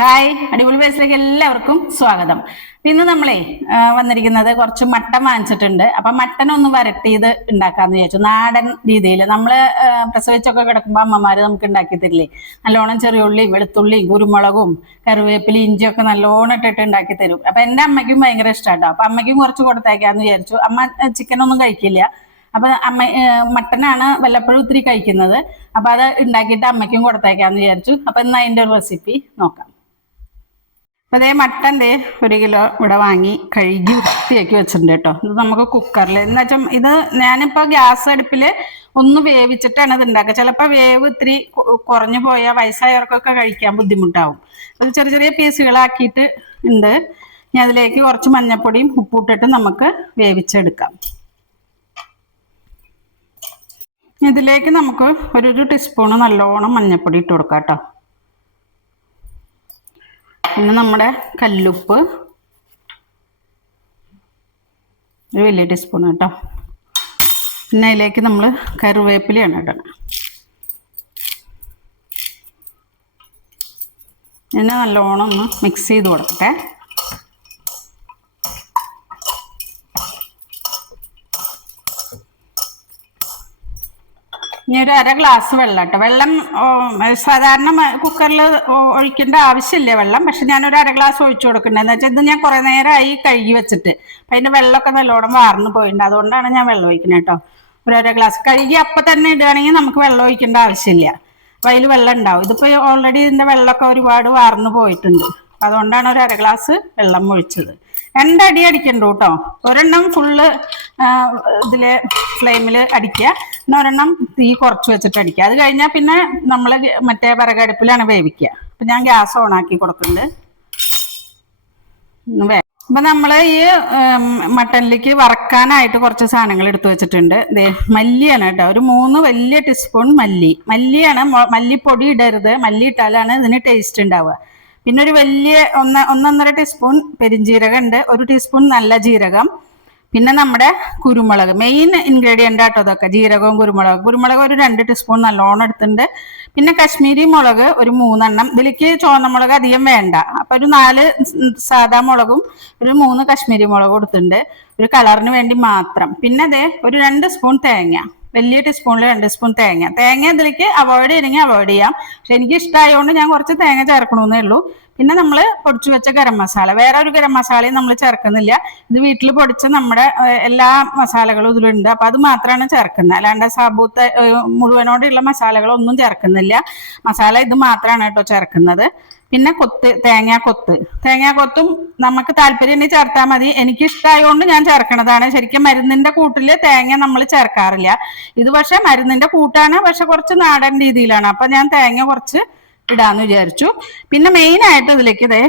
Hi അടിപൊളി വയസ്സിലേക്ക് എല്ലാവർക്കും സ്വാഗതം. ഇന്ന് നമ്മളെ വന്നിരിക്കുന്നത് കുറച്ച് മട്ടൻ വാങ്ങിച്ചിട്ടുണ്ട്. അപ്പൊ മട്ടൻ ഒന്ന് വരട്ടിയത് ഉണ്ടാക്കാന്ന് വിചാരിച്ചു. നാടൻ രീതിയിൽ നമ്മൾ ആ, പ്രസവിച്ചൊക്കെ കിടക്കുമ്പോൾ അമ്മമാര് നമുക്ക് ഉണ്ടാക്കി തരില്ലേ? നല്ലോണം ചെറിയുള്ളിയും വെളുത്തുള്ളിയും കുരുമുളകും കറിവേപ്പില ഇഞ്ചിയൊക്കെ നല്ലോണം ഇട്ടിട്ട് ഉണ്ടാക്കി തരും. അപ്പൊ എന്റെ അമ്മയ്ക്കും ഭയങ്കര ഇഷ്ടമാട്ടോ അപ്പൊ അമ്മയ്ക്കും കുറച്ച് കൊടുത്തേക്കാന്ന് വിചാരിച്ചു. അമ്മ ചിക്കൻ ഒന്നും കഴിക്കില്ല. അപ്പൊ അമ്മ മട്ടനാണ് വല്ലപ്പോഴും ഒത്തിരി കഴിക്കുന്നത്. അപ്പൊ അത് ഉണ്ടാക്കിയിട്ട് അമ്മയ്ക്കും കൊടുത്തേക്കാന്ന് വിചാരിച്ചു. അപ്പൊ ഇന്ന് അതിന്റെ ഒരു റെസിപ്പി നോക്കാം. അതേ മട്ടൻ ദേ ഒരു കിലോ ഇവിടെ വാങ്ങി കഴുകി വൃത്തിയാക്കി വെച്ചിട്ടുണ്ട് കേട്ടോ. ഇത് നമുക്ക് കുക്കറിൽ എന്ന് വെച്ചാൽ ഇത് ഞാനിപ്പോ ഗ്യാസ് അടുപ്പിൽ ഒന്ന് വേവിച്ചിട്ടാണ് ഇത് ഉണ്ടാക്കുക. ചിലപ്പോൾ വേവ് ഇത്തിരി കുറഞ്ഞു പോയാൽ വയസ്സായവർക്കൊക്കെ കഴിക്കാൻ ബുദ്ധിമുട്ടാവും. അത് ചെറിയ ചെറിയ പീസുകളാക്കിയിട്ട് ഉണ്ട്. ഇനി അതിലേക്ക് കുറച്ച് മഞ്ഞപ്പൊടിയും ഉപ്പൂട്ടിട്ട് നമുക്ക് വേവിച്ചെടുക്കാം. ഇതിലേക്ക് നമുക്ക് ഒരു ടീസ്പൂണ് നല്ലോണം മഞ്ഞപ്പൊടി ഇട്ട് കൊടുക്കാം കേട്ടോ. പിന്നെ നമ്മുടെ കല്ലുപ്പ്. ഒരു വലിയ ടീസ്പൂൺ കേട്ടോ. പിന്നെ അതിലേക്ക് നമ്മൾ കറിവേപ്പിലയാണ് ഇടണം പിന്നെ നല്ലോണം ഒന്ന് മിക്സ് ചെയ്ത് കൊടുക്കട്ടെ. ഒരു അര ഗ്ലാസ് വെള്ളം കേട്ടോ വെള്ളം സാധാരണ കുക്കറിൽ ഒഴിക്കേണ്ട ആവശ്യമില്ല വെള്ളം. പക്ഷെ ഞാൻ ഒരു അര ഗ്ലാസ് ഒഴിച്ചു കൊടുക്കുന്നത് എന്ന് വെച്ചാൽ ഇത് ഞാൻ കുറേ നേരമായി കഴുകി വെച്ചിട്ട്. അപ്പം അതിന്റെ വെള്ളമൊക്കെ നല്ലോണം വാർന്നു പോയിട്ടുണ്ട്. അതുകൊണ്ടാണ് ഞാൻ വെള്ളം ഒഴിക്കുന്നത് കേട്ടോ. ഒരു അര ഗ്ലാസ് കഴുകി അപ്പം തന്നെ ഇടുകയാണെങ്കിൽ നമുക്ക് വെള്ളം ഒഴിക്കേണ്ട ആവശ്യമില്ല. അപ്പം അതിൽ വെള്ളം ഉണ്ടാവും. ഇതിപ്പോ ഓൾറെഡി ഇതിന്റെ വെള്ളമൊക്കെ ഒരുപാട് വാർന്നു പോയിട്ടുണ്ട്. അതുകൊണ്ടാണ് ഒരു അര ഗ്ലാസ് വെള്ളം ഒഴിച്ചത്. രണ്ടടി അടിക്കണ്ടു കേട്ടോ. ഒരെണ്ണം ഫുള്ള് ഇതിൽ ഫ്ലെയിമിൽ അടിക്കുക. പിന്നെ ഒരെണ്ണം തീ കുറച്ച് വെച്ചിട്ട് അടിക്കുക. അത് കഴിഞ്ഞാൽ പിന്നെ നമ്മൾ മറ്റേ വിറകടുപ്പിലാണ് വേവിക്കുക. അപ്പം ഞാൻ ഗ്യാസ് ഓൺ ആക്കി കൊടുക്കുന്നുണ്ട്. വേ അപ്പൊ നമ്മൾ ഈ മട്ടനിലേക്ക് വറക്കാനായിട്ട് കുറച്ച് സാധനങ്ങൾ എടുത്തു വെച്ചിട്ടുണ്ട്. മല്ലിയാണ് കേട്ടോ. ഒരു മൂന്ന് വലിയ ടീസ്പൂൺ മല്ലി. മല്ലിയാണ് മല്ലിപ്പൊടി ഇടരുത്. മല്ലി ഇട്ടാലാണ് ഇതിന് ടേസ്റ്റ് ഉണ്ടാവുക. പിന്നെ ഒരു വലിയ ഒന്ന് ഒന്നൊന്നര ടീസ്പൂൺ പെരിഞ്ജീരകം ഉണ്ട് ഒരു ടീസ്പൂൺ നല്ല ജീരകം പിന്നെ നമ്മുടെ കുരുമുളക് മെയിൻ ഇൻഗ്രീഡിയന്റ് ആട്ടോ ഇതൊക്കെ ജീരകവും കുരുമുളക്. കുരുമുളക് ഒരു രണ്ട് ടീസ്പൂൺ നല്ലോണം എടുത്തിട്ടുണ്ട്. പിന്നെ കശ്മീരി മുളക് ഒരു മൂന്നെണ്ണം. ഇതിലേക്ക് ചുവന്ന മുളക് അധികം വേണ്ട. അപ്പൊ ഒരു നാല് സാധാ മുളകും ഒരു മൂന്ന് കശ്മീരി മുളകും എടുത്തിട്ടുണ്ട്. ഒരു കളറിന് വേണ്ടി മാത്രം. പിന്നെ അതെ ഒരു രണ്ട് സ്പൂൺ തേങ്ങ. വലിയ ടീസ്പൂണിൽ രണ്ട് സ്പൂൺ തേങ്ങ. തേങ്ങ ഇതിലേക്ക് അവോയ്ഡ് ചെയ്യണമെങ്കിൽ അവോയ്ഡ് ചെയ്യാം. പക്ഷെ എനിക്ക് ഇഷ്ടമായതുകൊണ്ട് ഞാൻ കുറച്ച് തേങ്ങ ചേർക്കണമെന്നേ ഉള്ളൂ. പിന്നെ നമ്മൾ പൊടിച്ചു വെച്ച ഗരം മസാല. വേറെ ഒരു ഗരം മസാലയും നമ്മൾ ചേർക്കുന്നില്ല. ഇത് വീട്ടിൽ പൊടിച്ച നമ്മുടെ എല്ലാ മസാലകളും ഇതിലുണ്ട്. അപ്പൊ അത് മാത്രമാണ് ചേർക്കുന്നത് അല്ലാണ്ട് സാബൂത്ത് ഏഹ്, മുഴുവനോടുള്ള മസാലകളൊന്നും ചേർക്കുന്നില്ല. മസാല ഇത് മാത്രമാണ് കേട്ടോ ചേർക്കുന്നത്. പിന്നെ കൊത്ത് തേങ്ങാ കൊത്ത്. തേങ്ങാ കൊത്തും നമുക്ക് താല്പര്യം തന്നെ ചേർത്താൽ മതി. എനിക്ക് ഇഷ്ടമായതുകൊണ്ട് ഞാൻ ചേർക്കണതാണ്. ശരിക്കും മരുന്നിന്റെ കൂട്ടിൽ തേങ്ങ നമ്മൾ ചേർക്കാറില്ല. ഇത് പക്ഷെ മരുന്നിന്റെ കൂട്ടാണ്. പക്ഷെ കുറച്ച് നാടൻ രീതിയിലാണ്. അപ്പൊ ഞാൻ തേങ്ങ കുറച്ച് ഇടാന്ന് വിചാരിച്ചു. പിന്നെ മെയിൻ ആയിട്ട് ഇതിലേക്ക് ഇതേ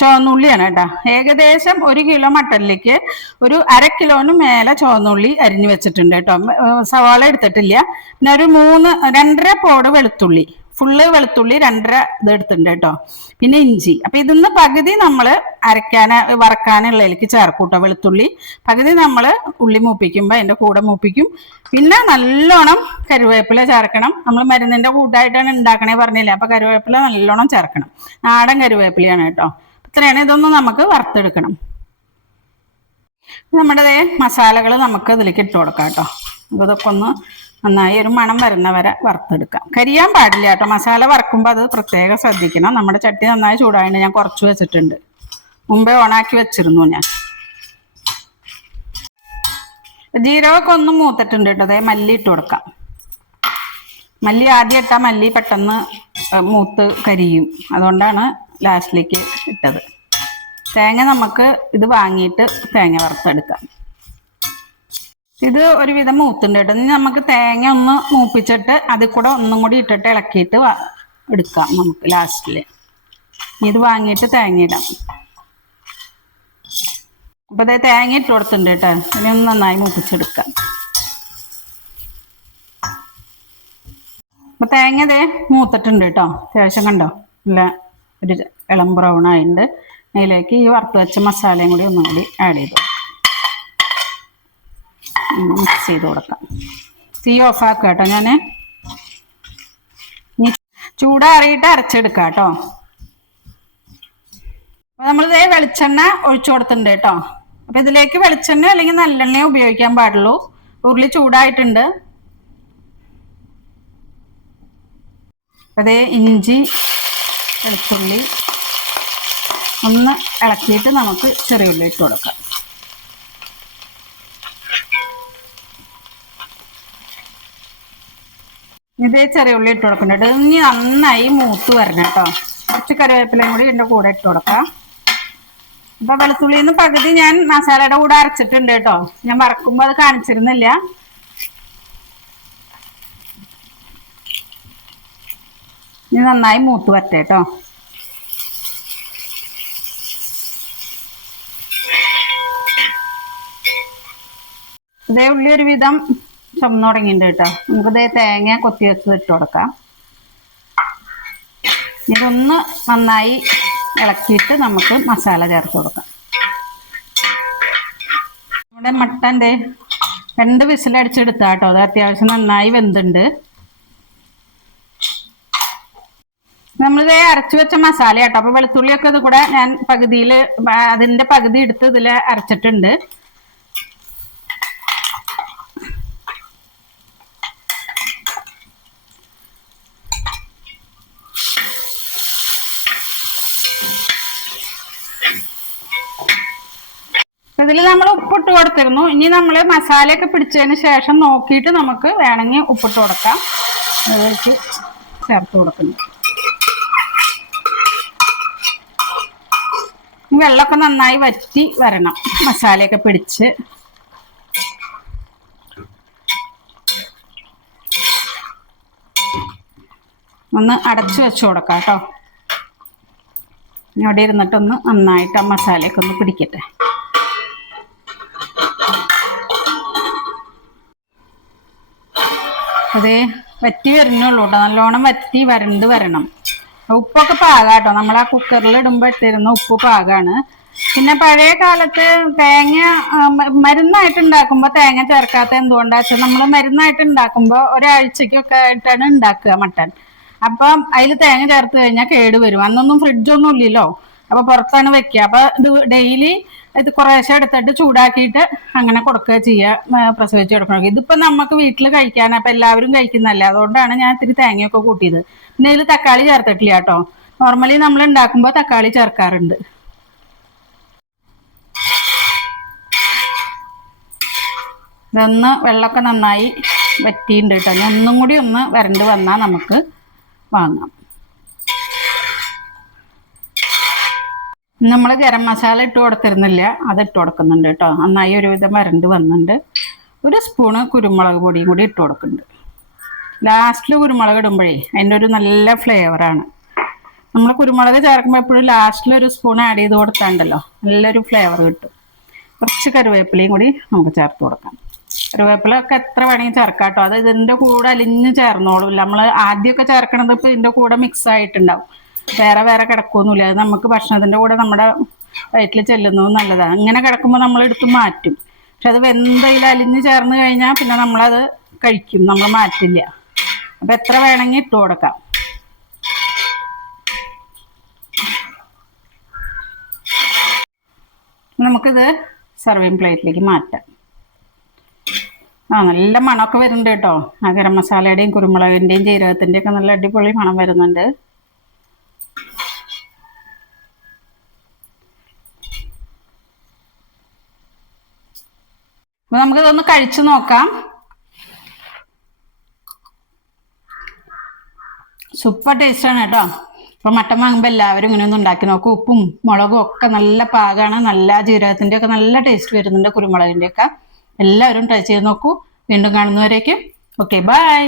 ചുവന്നുള്ളിയാണ് കേട്ടോ. ഏകദേശം ഒരു കിലോ മട്ടനിലേക്ക് ഒരു അര കിലോന് മേലെ ചുവന്നുള്ളി അരിഞ്ഞു വെച്ചിട്ടുണ്ട് കേട്ടോ. സവാള എടുത്തിട്ടില്ല. പിന്നെ ഒരു മൂന്ന് രണ്ടര പോട് വെളുത്തുള്ളി. ഫുള്ള് വെളുത്തുള്ളി രണ്ടര ഇത് എടുത്തിട്ടുണ്ട് കേട്ടോ. പിന്നെ ഇഞ്ചി. അപ്പൊ ഇതിന്ന് പകുതി നമ്മൾ അരക്കാൻ വറക്കാനുള്ളതിലേക്ക് ചേർക്കൂട്ടോ വെളുത്തുള്ളി. പകുതി നമ്മൾ ഉള്ളി മൂപ്പിക്കുമ്പോൾ അതിന്റെ കൂടെ മൂപ്പിക്കും. പിന്നെ നല്ലോണം കരുവേപ്പില ചേർക്കണം. നമ്മൾ മരുന്നിന്റെ കൂട്ടായിട്ടാണ് ഉണ്ടാക്കണേ പറഞ്ഞില്ല? അപ്പൊ കരുവേപ്പില നല്ലോണം ചേർക്കണം. നാടൻ കരുവേപ്പിലയാണ് കേട്ടോ. ഇത്രയാണ് ഇതൊന്നും നമുക്ക് വറുത്തെടുക്കണം. നമ്മുടെ മസാലകൾ നമുക്ക് ഇതിലേക്ക് ഇട്ട് കൊടുക്കാം കേട്ടോ. അപ്പൊ ഇതൊക്കെ ഒന്ന് നന്നായി ഒരു മണം വരുന്ന വരെ വറുത്തെടുക്കാം. കരിയാൻ പാടില്ല കേട്ടോ. മസാല വറക്കുമ്പോൾ അത് പ്രത്യേകം ശ്രദ്ധിക്കണം. നമ്മുടെ ചട്ടി നന്നായി ചൂടായിട്ട് ഞാൻ കുറച്ച് വെച്ചിട്ടുണ്ട്. മുമ്പേ ഓണാക്കി വെച്ചിരുന്നു ഞാൻ. ജീരകമൊക്കെ ഒന്ന് മൂത്തിട്ടുണ്ട് കേട്ടോ. അതേ മല്ലി ഇട്ട് കൊടുക്കാം. മല്ലി ആദ്യം ഇട്ടാൽ മല്ലി പെട്ടെന്ന് മൂത്ത് കരിയും. അതുകൊണ്ടാണ് ലാസ്റ്റിലേക്ക് ഇട്ടത്. തേങ്ങ നമുക്ക് ഇത് വാങ്ങിയിട്ട് തേങ്ങ വറുത്തെടുക്കാം. ഇത് ഒരുവിധം മൂത്തുണ്ട് കേട്ടോ. ഇനി നമുക്ക് തേങ്ങ ഒന്ന് മൂപ്പിച്ചിട്ട് അതിൽ കൂടെ ഒന്നും കൂടി ഇട്ടിട്ട് ഇളക്കിയിട്ട് എടുക്കാം നമുക്ക് ലാസ്റ്റിൽ ഇത് വാങ്ങിയിട്ട് തേങ്ങ ഇടാം. അപ്പൊ അതായത് തേങ്ങ ഇട്ട് കൊടുത്തിട്ടുണ്ട് കേട്ടോ. ഇനി ഒന്ന് നന്നായി മൂപ്പിച്ചെടുക്കാം. അപ്പൊ തേങ്ങ ഇതേ മൂത്തിട്ടുണ്ട് കേട്ടോ. അത്യാവശ്യം കണ്ടോ? നല്ല ഒരു ഇളം ബ്രൗൺ ആയിട്ടുണ്ട്. അതിലേക്ക് ഈ വറുത്ത് വെച്ച മസാലയും കൂടി ഒന്നും കൂടി ആഡ് ചെയ്തു. മിക്സ് ചെയ്ത് കൊടുക്കാം. തീ ഓഫ് ആക്കുക കേട്ടോ ഞാൻ ചൂടാറിയിട്ട് അരച്ചെടുക്കാം കേട്ടോ. നമ്മളിതേ വെളിച്ചെണ്ണ ഒഴിച്ചു കൊടുത്തിട്ടുണ്ട് കേട്ടോ. അപ്പൊ ഇതിലേക്ക് വെളിച്ചെണ്ണ അല്ലെങ്കിൽ നല്ലെണ്ണ ഉപയോഗിക്കാൻ പാടുള്ളൂ. ഉരുളി ചൂടായിട്ടുണ്ട്. അതേ ഇഞ്ചി വെളുത്തുള്ളി ഒന്ന് ഇളക്കിയിട്ട് നമുക്ക് ചെറിയ ഉള്ളി ഇട്ട് കൊടുക്കാം. ഇതേ ചെറിയ ഉള്ളി ഇട്ട് കൊടുക്കുന്നുണ്ട് ഇനി നന്നായി മൂത്ത് വരണം കേട്ടോ. കുറച്ച് കറിവേപ്പിലയും കൂടി ഇതിന്റെ കൂടെ ഇട്ട് കൊടുക്കാം. ഇപ്പൊ നിന്ന് പകുതി ഞാൻ മസാലയുടെ കൂടെ അരച്ചിട്ടുണ്ട് കേട്ടോ. ഞാൻ മറക്കുമ്പോ അത് കാണിച്ചിരുന്നില്ല. ഇനി നന്നായി മൂത്ത് വരട്ടെ കേട്ടോ. ഇതേ ഉള്ളി ഒരു വിധം ചുമന്നു തുടങ്ങിയിട്ടുണ്ട് കേട്ടോ. നമുക്കിത് തേങ്ങ കൊത്തി വെച്ച് ഇട്ട് കൊടുക്കാം. ഇതൊന്ന് നന്നായി ഇളക്കിയിട്ട് നമുക്ക് മസാല ചേർത്ത് കൊടുക്കാം. നമ്മുടെ മട്ടന്റെ രണ്ട് വിസിലടിച്ചെടുത്താ കേട്ടോ. അത് അത്യാവശ്യം നന്നായി വെന്തുണ്ട്. നമ്മളിത് അരച്ചു വെച്ച മസാല കേട്ടോ അപ്പൊ വെളുത്തുള്ളിയൊക്കെ ഇത് കൂടെ ഞാൻ പകുതിയിൽ അതിന്റെ പകുതി എടുത്ത് ഇതിൽ അരച്ചിട്ടുണ്ട്. ഇതിൽ നമ്മൾ ഉപ്പിട്ട് കൊടുത്തിരുന്നു. ഇനി നമ്മൾ മസാലയൊക്കെ പിടിച്ചതിന് ശേഷം നോക്കിയിട്ട് നമുക്ക് വേണമെങ്കിൽ ഉപ്പിട്ട് കൊടുക്കാം. അതിലേക്ക് ചേർത്ത് കൊടുക്കുന്നു. വെള്ളമൊക്കെ നന്നായി വറ്റി വരണം. മസാലയൊക്കെ പിടിച്ച്. ഒന്ന് അടച്ചു വെച്ച് കൊടുക്കാം കേട്ടോ. ഇവിടെ ഇരുന്നിട്ടൊന്ന് നന്നായിട്ട് ആ മസാലയൊക്കെ ഒന്ന് പിടിക്കട്ടെ. അതെ വറ്റി വരുന്നുള്ളൂ കേട്ടോ നല്ലോണം വറ്റി വരണ്ട് വരണം. ഉപ്പൊക്കെ പാകാട്ടോ. നമ്മൾ ആ കുക്കറിൽ ഇടുമ്പോൾ ഇട്ടിരുന്ന ഉപ്പ് പാകാണ്. പിന്നെ പഴയ കാലത്ത് തേങ്ങ മരുന്നായിട്ട് ഉണ്ടാക്കുമ്പോൾ തേങ്ങ ചേർക്കാത്ത എന്തുകൊണ്ടാ വെച്ചാൽ നമ്മൾ മരുന്നായിട്ട് ഉണ്ടാക്കുമ്പോൾ ഒരാഴ്ചക്കൊക്കെ ആയിട്ടാണ് ഉണ്ടാക്കുക മട്ടൻ അപ്പം അതിൽ തേങ്ങ ചേർത്ത് കഴിഞ്ഞാൽ കേട് വരും. അന്നൊന്നും ഫ്രിഡ്ജൊന്നും ഇല്ലല്ലോ. അപ്പൊ പുറത്താണ് വെക്കുക. അപ്പൊ ഇത് ഡെയിലി ഇത് കുറേശ്ശെ എടുത്തിട്ട് ചൂടാക്കിയിട്ട് അങ്ങനെ കൊടുക്കുക ചെയ്യുക പ്രസവിച്ച് കൊടുക്കണം ഇതിപ്പോ നമുക്ക് വീട്ടിൽ കഴിക്കാൻ അപ്പൊ എല്ലാവരും കഴിക്കുന്നല്ലേ അതുകൊണ്ടാണ് ഞാൻ ഇത്തിരി തേങ്ങയൊക്കെ കൂട്ടിയത്. പിന്നെ ഇതിൽ തക്കാളി ചേർത്തിട്ടില്ല കേട്ടോ. നോർമലി നമ്മൾ ഉണ്ടാക്കുമ്പോൾ തക്കാളി ചേർക്കാറുണ്ട്. ഇതൊന്ന് വെള്ളമൊക്കെ നന്നായി വറ്റിയിട്ടുണ്ട് കേട്ടോ. ഒന്നും കൂടി ഒന്ന് വരണ്ട് വന്നാൽ നമുക്ക് വാങ്ങാം. നമ്മൾ ഗരം മസാല ഇട്ട് കൊടുത്തിരുന്നില്ല അത് ഇട്ട് കൊടുക്കുന്നുണ്ട് കേട്ടോ. നന്നായി ഒരുവിധം വരണ്ട് വന്നിട്ടുണ്ട്. ഒരു സ്പൂണ് കുരുമുളക് പൊടിയും കൂടി ഇട്ട് കൊടുക്കുന്നുണ്ട്. ലാസ്റ്റിൽ കുരുമുളക് ഇടുമ്പോഴേ അതിന്റെ ഒരു നല്ല ഫ്ലേവറാണ് നമ്മൾ കുരുമുളക് ചേർക്കുമ്പോൾ എപ്പോഴും ലാസ്റ്റിൽ ഒരു സ്പൂൺ ആഡ് ചെയ്ത് കൊടുത്താണ്ടല്ലോ നല്ലൊരു ഫ്ലേവർ കിട്ടും. കുറച്ച് കറിവേപ്പിലയും കൂടി നമുക്ക് ചേർത്ത് കൊടുക്കാം. കറിവേപ്പില ഒക്കെ എത്ര വേണമെങ്കിൽ ചേർക്കാം കേട്ടോ. അത് ഇതിന്റെ കൂടെ അലിഞ്ഞ് ചേർന്നോളൂ നമ്മൾ ആദ്യമൊക്കെ ചേർക്കണത് ഇപ്പോൾ ഇതിന്റെ കൂടെ മിക്സ് ആയിട്ടുണ്ടാവും. വേറെ വേറെ കിടക്കൊന്നുമില്ല അത് നമുക്ക് ഭക്ഷണത്തിന്റെ കൂടെ നമ്മുടെ വയറ്റിൽ ചെല്ലുന്നത് നല്ലതാണ് ഇങ്ങനെ കിടക്കുമ്പോൾ നമ്മൾ എടുത്ത് മാറ്റും. പക്ഷെ അത് വെന്തയിൽ അലിഞ്ഞ് ചേർന്ന് കഴിഞ്ഞാൽ പിന്നെ നമ്മളത് കഴിക്കും. നമ്മൾ മാറ്റില്ല. അപ്പം എത്ര വേണമെങ്കിൽ ഇട്ട് കൊടുക്കാം. നമുക്കിത് സർവിങ് പ്ലേറ്റിലേക്ക് മാറ്റാം. ആ നല്ല മണമൊക്കെ വരുന്നുണ്ട് കേട്ടോ. ആ ഗരം മസാലയുടെയും കുരുമുളകിന്റെയും ജീരകത്തിന്റെയും ഒക്കെ നല്ല അടിപൊളി മണം വരുന്നുണ്ട്. അപ്പൊ നമുക്ക് ഇതൊന്ന് കഴിച്ചു നോക്കാം. സൂപ്പർ ടേസ്റ്റാണ് കേട്ടോ. അപ്പൊ മട്ടൻ വാങ്ങുമ്പോൾ എല്ലാവരും ഇങ്ങനെ ഒന്ന് ഉണ്ടാക്കി നോക്കും. ഉപ്പും മുളകും ഒക്കെ നല്ല പാകമാണ് നല്ല ജീരകത്തിന്റെ ഒക്കെ നല്ല ടേസ്റ്റ് വരുന്നുണ്ട് കുരുമുളകിന്റെ ഒക്കെ. എല്ലാവരും ട്രൈ ചെയ്ത് നോക്കൂ. വീണ്ടും കാണുന്നവരേക്കും. Okay bye